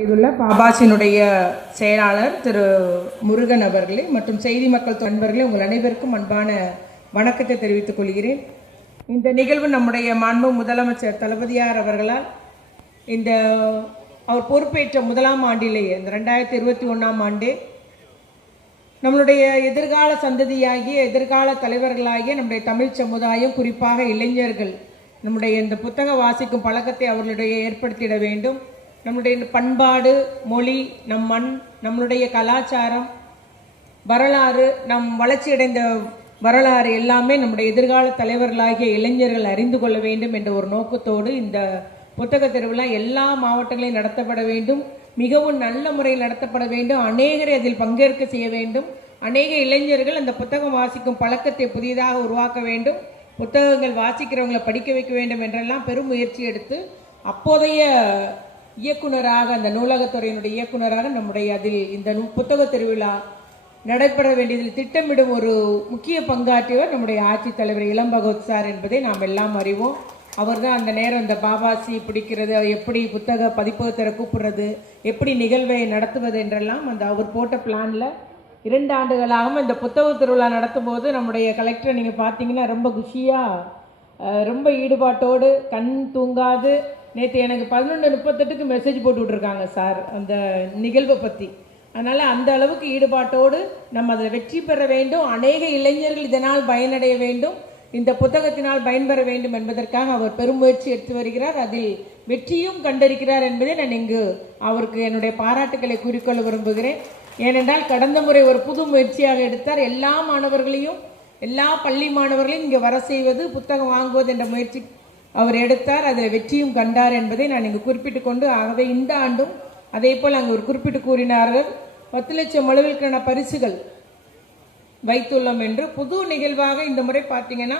செய்துள்ள பாபாசினுடைய செயலாளர் திரு முருகன் அவர்களே மற்றும் செய்தி மக்கள் நண்பர்களே உங்கள் அனைவருக்கும் அன்பான வணக்கத்தை தெரிவித்துக் கொள்கிறேன். இந்த நிகழ்வு நம்முடைய மாண்பு முதலமைச்சர் தளபதியார் அவர்களால் இந்த அவர் பொறுப்பேற்ற முதலாம் ஆண்டிலேயே இந்த ரெண்டாயிரத்தி இருபத்தி ஒன்றாம் ஆண்டே நம்மளுடைய எதிர்கால சந்ததியாகிய எதிர்கால தலைவர்களாகிய நம்முடைய தமிழ் சமுதாயம் குறிப்பாக இளைஞர்கள் நம்முடைய இந்த புத்தக வாசிக்கும் பழக்கத்தை அவர்களுடைய ஏற்படுத்திட வேண்டும். நம்முடைய பண்பாடு மொழி நம் மண் நம்மளுடைய கலாச்சாரம் வரலாறு நம் வளர்ச்சியடைந்த வரலாறு எல்லாமே நம்முடைய எதிர்கால தலைவர்களாகிய இளைஞர்கள் அறிந்து கொள்ள வேண்டும் என்ற ஒரு நோக்கத்தோடு இந்த புத்தக திருவிழா எல்லா மாவட்டங்களிலும் நடத்தப்பட வேண்டும். மிகவும் நல்ல முறையில் நடத்தப்பட வேண்டும். அநேகரை அதில் பங்கேற்க செய்ய வேண்டும். அநேக இளைஞர்கள் அந்த புத்தகம் வாசிக்கும் பழக்கத்தை புதிதாக உருவாக்க வேண்டும். புத்தகங்கள் வாசிக்கிறவங்களை படிக்க வைக்க வேண்டும் என்றெல்லாம் பெரும் முயற்சி எடுத்து அப்போதைய இயக்குனராக அந்த நூலகத்துறையினுடைய இயக்குனராக நம்முடைய அதில் இந்த நூ- புத்தக திருவிழா நடைபெற வேண்டியதில் திட்டமிடும் ஒரு முக்கிய பங்காற்றியவர் நம்முடைய ஆட்சித்தலைவர் இளம் பகவத் சார் என்பதை நாம் எல்லாம் அறிவோம். அவர் தான் அந்த நேரம் இந்த பாபாசி பிடிக்கிறது எப்படி புத்தக பதிப்பகத்தரை கூப்பிடுறது எப்படி நிகழ்வை நடத்துவது என்றெல்லாம் அந்த அவர் போட்ட பிளானில் இரண்டு ஆண்டுகளாகவும் இந்த புத்தக திருவிழா நடத்தும் போது நம்முடைய கலெக்டரை நீங்கள் பார்த்தீங்கன்னா ரொம்ப குஷியாக ரொம்ப ஈடுபாட்டோடு கண் தூங்காது நேற்று எனக்கு பதினொன்று முப்பத்தெட்டுக்கு மெசேஜ் போட்டு விட்ருக்காங்க சார் அந்த நிகழ்வை பற்றி அதனால் அந்த அளவுக்கு ஈடுபாட்டோடு நம்ம அதில் வெற்றி பெற வேண்டும். அநேக இளைஞர்கள் இதனால் பயனடைய வேண்டும். இந்த புத்தகத்தினால் பயன்பெற வேண்டும் என்பதற்காக அவர் பெரும் முயற்சி எடுத்து வருகிறார். அதில் வெற்றியும் கண்டிருக்கிறார் என்பதை நான் இங்கு அவருக்கு என்னுடைய பாராட்டுக்களை கூறிக்கொள்ள விரும்புகிறேன். ஏனென்றால் கடந்த முறை ஒரு புது முயற்சியாக எடுத்தார். எல்லா மாணவர்களையும் எல்லா பள்ளி மாணவர்களையும் இங்கே வர செய்வது புத்தகம் வாங்குவது என்ற முயற்சி அவர் எடுத்தார் அதில் வெற்றியும் கண்டார் என்பதை நான் இங்கு குறிப்பிட்டு கொண்டு ஆகவே இந்த ஆண்டும் அதே போல் அங்கு ஒரு குறிப்பிட்டு கூறினார்கள் பத்து லட்சம் அளவிற்கான பரிசுகள் வைத்துள்ளோம் என்று புது நிகழ்வாக இந்த முறை பார்த்தீங்கன்னா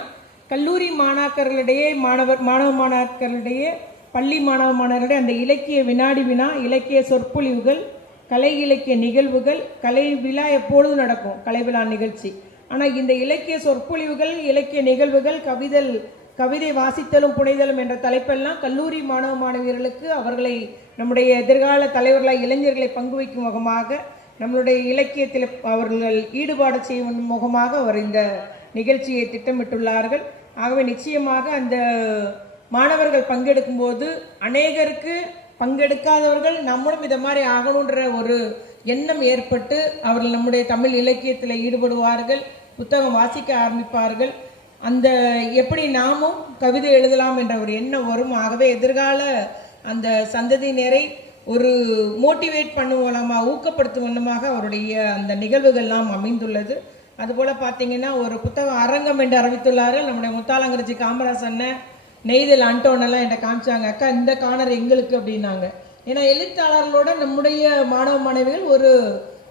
கல்லூரி மாணாக்கர்களிடையே மாணவர் மாணவ மாணாக்கர்களிடையே பள்ளி மாணவ மாணவர்களிடையே அந்த இலக்கிய வினாடி வினா இலக்கிய சொற்பொழிவுகள் கலை இலக்கிய நிகழ்வுகள் கலை விழா எப்பொழுதும் நடக்கும் கலை விழா நிகழ்ச்சி. ஆனால் இந்த இலக்கிய சொற்பொழிவுகள் இலக்கிய நிகழ்வுகள் கவிதல் கவிதை வாசித்தலும் புனைதலும் என்ற தலைப்பெல்லாம் கல்லூரி மாணவ மாணவியர்களுக்கு அவர்களை நம்முடைய எதிர்கால தலைவர்களாக இளைஞர்களை பங்கு வைக்கும் முகமாக நம்மளுடைய இலக்கியத்தில் அவர்கள் ஈடுபாடு செய்யும் முகமாக அவர் இந்த நிகழ்ச்சியை திட்டமிட்டுள்ளார்கள். ஆகவே நிச்சயமாக அந்த மாணவர்கள் பங்கெடுக்கும் போது அநேகருக்கு பங்கெடுக்காதவர்கள் நம்மளும் இதை மாதிரி ஆகணுன்ற ஒரு எண்ணம் ஏற்பட்டு அவர்கள் நம்முடைய தமிழ் இலக்கியத்தில் ஈடுபடுவார்கள் புத்தகம் வாசிக்க ஆரம்பிப்பார்கள். அந்த எப்படி நாமும் கவிதை எழுதலாம் என்ற ஒரு எண்ணம் வரும். ஆகவே எதிர்கால அந்த சந்ததியினரை ஒரு மோட்டிவேட் பண்ணும் வண்ணமாக ஊக்கப்படுத்தும் வண்ணமாக அவருடைய அந்த நிகழ்வுகள்லாம் அமைந்துள்ளது. அதுபோல் பார்த்தீங்கன்னா ஒரு புத்தகம் அரங்கம் என்று அறிவித்துள்ளார்கள் நம்முடைய முத்தாலங்கரிச்சி காமராஜ் அண்ணன் நெய்தல் அன்டோனெல்லாம் என்கிட்ட காமிச்சாங்க அக்கா இந்த காணர் எங்களுக்கு அப்படின்னாங்க. ஏன்னா எழுத்தாளர்களோட நம்முடைய மாணவ மாணவிகள் ஒரு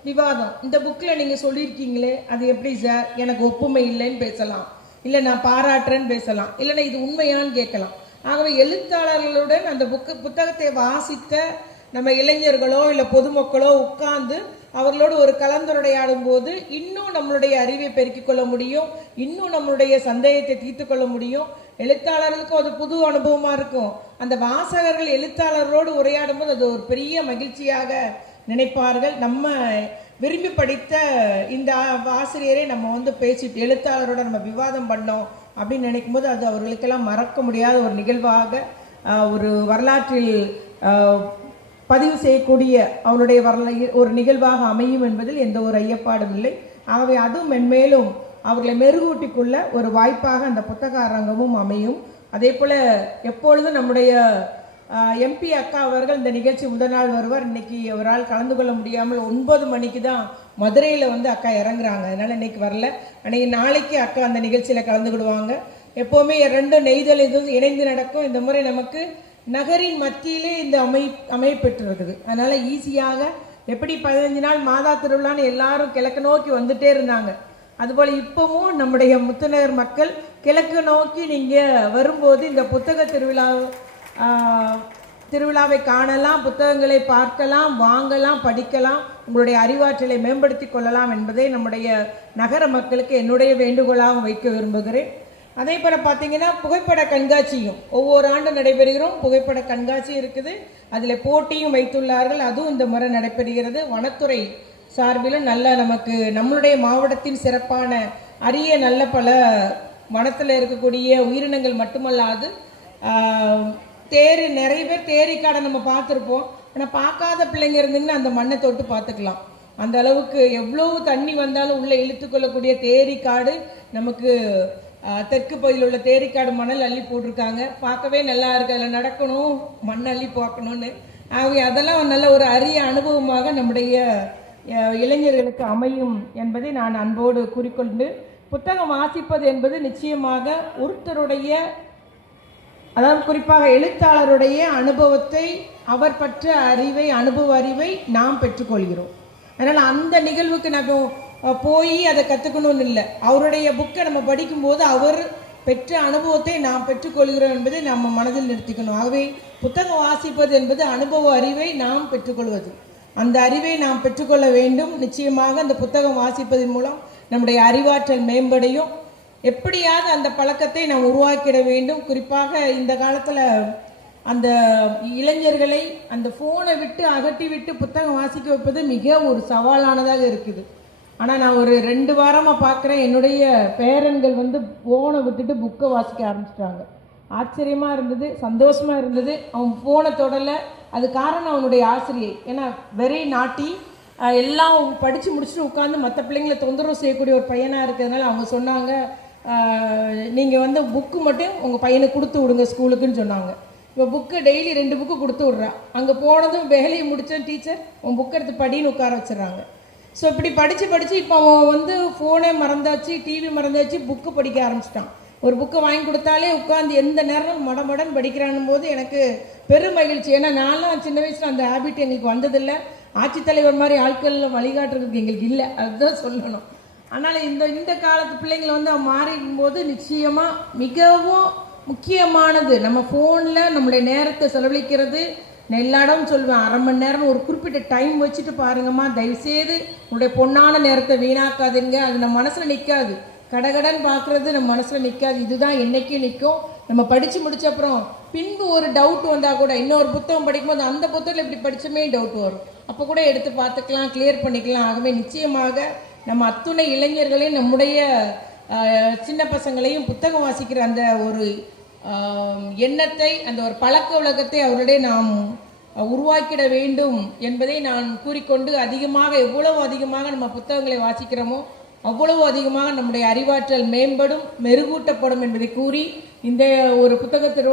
விவாதம். இந்த புக்கில் நீங்கள் சொல்லியிருக்கீங்களே அது எப்படி சார்? எனக்கு ஒப்புமை இல்லைன்னு பேசலாம். இல்லை நான் பாராட்டுறேன்னு பேசலாம். இல்லைன்னா இது உண்மையான்னு கேட்கலாம். ஆகவே எழுத்தாளர்களுடன் அந்த புக்கு புத்தகத்தை வாசித்த நம்ம இளைஞர்களோ இல்லை பொதுமக்களோ உட்கார்ந்து அவர்களோடு ஒரு கலந்துரையாடும் போது இன்னும் நம்மளுடைய அறிவை பெருக்கிக் கொள்ள முடியும். இன்னும் நம்மளுடைய சந்தேகத்தை தீர்த்து கொள்ள முடியும். எழுத்தாளர்களுக்கும் அது புது அனுபவமாக இருக்கும். அந்த வாசகர்கள் எழுத்தாளர்களோடு உரையாடும் போது அது ஒரு பெரிய மகிழ்ச்சியாக நினைப்பார்கள். நம்ம விரும்பி படித்த இந்த ஆசிரியரை நம்ம வந்து பேசிட்டு எழுத்தாளரோட நம்ம விவாதம் பண்ணோம் அப்படின்னு நினைக்கும் போது அது அவர்களுக்கெல்லாம் மறக்க முடியாத ஒரு நிகழ்வாக ஒரு வரலாற்றில் பதிவு செய்யக்கூடிய அவருடைய வரலா ஒரு நிகழ்வாக அமையும் என்பதில் எந்த ஒரு ஐயப்பாடும் இல்லை. ஆகவே அதுவும் மென்மேலும் அவர்களை மெருகூட்டிக்குள்ள ஒரு வாய்ப்பாக அந்த புத்தக அரங்கமும் அமையும். அதே போல் எப்பொழுதும் நம்முடைய எம்பி அக்கா அவர்கள் இந்த நிகழ்ச்சி முதல் நாள் வருவார். இன்னைக்கு அவரால் கலந்து கொள்ள முடியாமல் ஒன்பது மணிக்கு தான் மதுரையில் வந்து அக்கா இறங்குறாங்க. அதனால் இன்னைக்கு வரல. அன்றைக்கி நாளைக்கு அக்கா அந்த நிகழ்ச்சியில் கலந்துக்கிடுவாங்க எப்போவுமே ரெண்டும் நெய்தல் இதுவும் இணைந்து நடக்கும். இந்த முறை நமக்கு நகரின் மத்தியிலே இந்த அமை அமையப்பெற்றுருக்குது அதனால் ஈஸியாக எப்படி பதினஞ்சு நாள் மாதா திருவிழான்னு எல்லாரும் கிழக்கு நோக்கி வந்துட்டே இருந்தாங்க. அதுபோல் இப்போவும் நம்முடைய முத்துநகர் மக்கள் கிழக்கு நோக்கி நீங்கள் வரும்போது இந்த புத்தக திருவிழா திருவிழாவை காணலாம் புத்தகங்களை பார்க்கலாம் வாங்கலாம் படிக்கலாம் உங்களுடைய அறிவாற்றலை மேம்படுத்தி கொள்ளலாம் என்பதை நம்முடைய நகர மக்களுக்கு என்னுடைய வேண்டுகோளாக வைக்க விரும்புகிறேன். அதே போல் பார்த்தீங்கன்னா புகைப்பட கண்காட்சியும் ஒவ்வொரு ஆண்டும் நடைபெறுகிறோம். புகைப்பட கண்காட்சி இருக்குது. அதில் போட்டியும் வைத்துள்ளார்கள். அதுவும் இந்த முறை நடைபெறுகிறது. வனத்துறை சார்பில் நல்ல நமக்கு நம்மளுடைய மாவட்டத்தின் சிறப்பான அரிய நல்ல பல வனத்தில் இருக்கக்கூடிய உயிரினங்கள் மட்டுமல்லாது தேர் நிறைய பேர் தேரிக்காடை நம்ம பார்த்துருப்போம். ஆனால் பார்க்காத பிள்ளைங்க இருந்தீங்கன்னா அந்த மண்ணை தொட்டு பார்த்துக்கலாம். அந்த அளவுக்கு எவ்வளவு தண்ணி வந்தாலும் உள்ளே இழுத்துக்கொள்ளக்கூடிய தேரிக்காடு நமக்கு தெற்கு பகுதியில் உள்ள தேரிக்காடு மணல் அள்ளி போட்டிருக்காங்க. பார்க்கவே நல்லா இருக்கு. அதில் நடக்கணும் மண் அள்ளி பார்க்கணும்னு. ஆகவே அதெல்லாம் நல்ல ஒரு அரிய அனுபவமாக நம்முடைய இளைஞர்களுக்கு அமையும் என்பதை நான் அன்போடு கூறிக்கொண்டு புத்தகம் வாசிப்பது என்பது நிச்சயமாக ஒருத்தருடைய அதாவது குறிப்பாக எழுத்தாளருடைய அனுபவத்தை அவர் பற்ற அறிவை அனுபவ அறிவை நாம் பெற்றுக்கொள்கிறோம். அதனால் அந்த நிகழ்வுக்கு நம்ம போய் அதை கற்றுக்கணும்னு இல்லை. அவருடைய புக்கை நம்ம படிக்கும்போது அவர் பெற்ற அனுபவத்தை நாம் பெற்றுக்கொள்கிறோம் என்பதை நம்ம மனதில் நிறுத்திக்கணும். ஆகவே புத்தகம் வாசிப்பது என்பது அனுபவ அறிவை நாம் பெற்றுக்கொள்வது. அந்த அறிவை நாம் பெற்றுக்கொள்ள வேண்டும். நிச்சயமாக அந்த புத்தகம் வாசிப்பதன் மூலம் நம்முடைய அறிவாற்றல் மேம்படையும். எப்படியாவது அந்த பழக்கத்தை நாம் உருவாக்கிட வேண்டும். குறிப்பாக இந்த காலத்தில் அந்த இளைஞர்களை அந்த ஃபோனை விட்டு அகட்டி விட்டு புத்தகம் வாசிக்க வைப்பது மிக ஒரு சவாலானதாக இருக்குது. ஆனால் நான் ஒரு ரெண்டு வாரமாக பார்க்குறேன் என்னுடைய பேரன்கள் வந்து ஃபோனை விட்டுட்டு புக்கை வாசிக்க ஆரம்பிச்சிட்டாங்க. ஆச்சரியமாக இருந்தது சந்தோஷமாக இருந்தது. அவன் ஃபோனை தொடலை. அது காரணம் அவனுடைய ஆசிரியை. ஏன்னா வெரி நாட்டி எல்லாம் படித்து முடிச்சுட்டு உட்காந்து மற்ற பிள்ளைங்களை தொந்தரவு செய்யக்கூடிய ஒரு பையனாக இருக்கிறதுனால அவங்க சொன்னாங்க நீங்கள் வந்து புக்கு மட்டும் உங்கள் பையனுக்கு கொடுத்து விடுங்க ஸ்கூலுக்குன்னு சொன்னாங்க. இப்போ புக்கு டெய்லி ரெண்டு புக்கு கொடுத்து விட்றா. அங்கே போனதும் வேலையை முடிச்ச டீச்சர் உன் புக்கு எடுத்து படின்னு உட்கார வச்சிடறாங்க. ஸோ இப்படி படித்து படித்து இப்போ அவன் வந்து ஃபோனே மறந்தாச்சு டிவி மறந்தாச்சு புக்கு படிக்க ஆரம்பிச்சிட்டான். ஒரு புக்கை வாங்கி கொடுத்தாலே உட்காந்து எந்த நேரம் மடமடன் படிக்கிறான் போது எனக்கு பெரும் மகிழ்ச்சி. ஏன்னா நான்லாம் சின்ன வயசில் அந்த ஹேபிட் எங்களுக்கு வந்ததில்லை. ஆட்சித்தலைவர் மாதிரி ஆட்கள் வழிகாட்டுறதுக்கு எங்களுக்கு இல்லை. அதுதான் சொல்லணும். அதனால் இந்த இந்த காலத்து பிள்ளைங்களை வந்து அவன் மாறிடும் போது நிச்சயமாக மிகவும் முக்கியமானது. நம்ம ஃபோனில் நம்மளுடைய நேரத்தை செலவழிக்கிறது. நான் எல்லா இடமும் சொல்லுவேன் அரை மணி நேரம் ஒரு குறிப்பிட்ட டைம் வச்சுட்டு பாருங்கம்மா. தயவுசெய்து உங்களுடைய பொண்ணான நேரத்தை வீணாக்காதுங்க. அது நம்ம மனசில் நிற்காது கடகடன் பார்க்குறது நம்ம மனசில் நிற்காது இதுதான் என்றைக்கும் நிற்கும் நம்ம படித்து முடிச்ச அப்புறம் பின்பு ஒரு டவுட் வந்தால் கூட இன்னொரு புத்தகம் படிக்கும்போது அந்த புத்தகத்தில் இப்படி படித்தமே டவுட் வரும். அப்போ கூட எடுத்து பார்த்துக்கலாம் கிளியர் பண்ணிக்கலாம். ஆகவே நிச்சயமாக நம்ம அத்துணை இளைஞர்களையும் நம்முடைய சின்ன பசங்களையும் புத்தகம் வாசிக்கிற அந்த ஒரு எண்ணத்தை அந்த ஒரு பழக்க உலகத்தை அவருடைய நாம் உருவாக்கிட வேண்டும் என்பதை நான் கூறிக்கொண்டு அதிகமாக எவ்வளவு அதிகமாக நம்ம புத்தகங்களை வாசிக்கிறோமோ அவ்வளவு அதிகமாக நம்முடைய அறிவாற்றல் மேம்படும் மெருகூட்டப்படும் என்பதை கூறி இந்த ஒரு புத்தகத்திற்கு